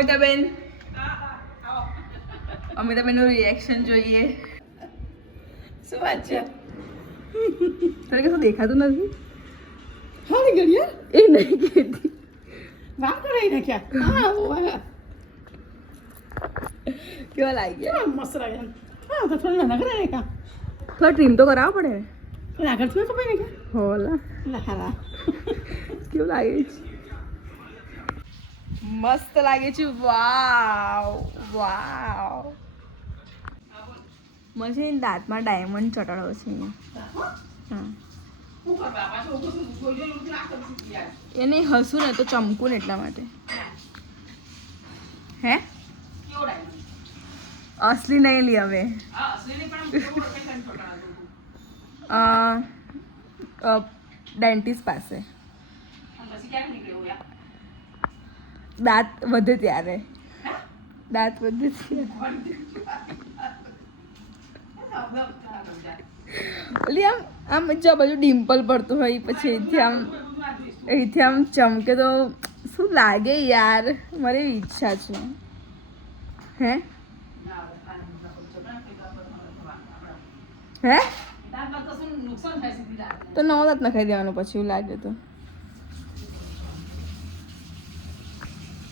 Amitaben અમિતાબેનનું reaction જોઈએ. શું વાત છે? તને કશું દેખાતું નથી? હારી ગઈ એ નહીં કહેતી. વાત કરાઈ નાખ્યા. હા કેવા લાગી ગયા? મસ્ત લાગ્યા. હા તો થોડા નાના કરાઈ નાખ્યા. થોડા ટ્રીમ તો કરાવવા પડે ને. આગળ થયું કપાઈ નાખ્યા. હોલા હારા કેવું લાગે છે? મસ્ત લાગે છે. વાવ વાવ. મને દાંતમાં ડાયમંડ ચોટાડો છે અહીંયા. એને હસું ને તો ચમકું ને એટલા માટે. હે અસલી નહીં લી હવે. ડેન્ટિસ્ટ પાસે દાંત વધે ત્યારે. દાંત વધે ઓલી આમ જો બાજુ ડિમ્પલ પડતું હોય પછી અહીંથી આમ ચમકે તો શું લાગે યાર. મારી ઈચ્છા છે. હે હે તો નવો દાંત નખાઈ દેવાનો પછી એવું લાગે તો.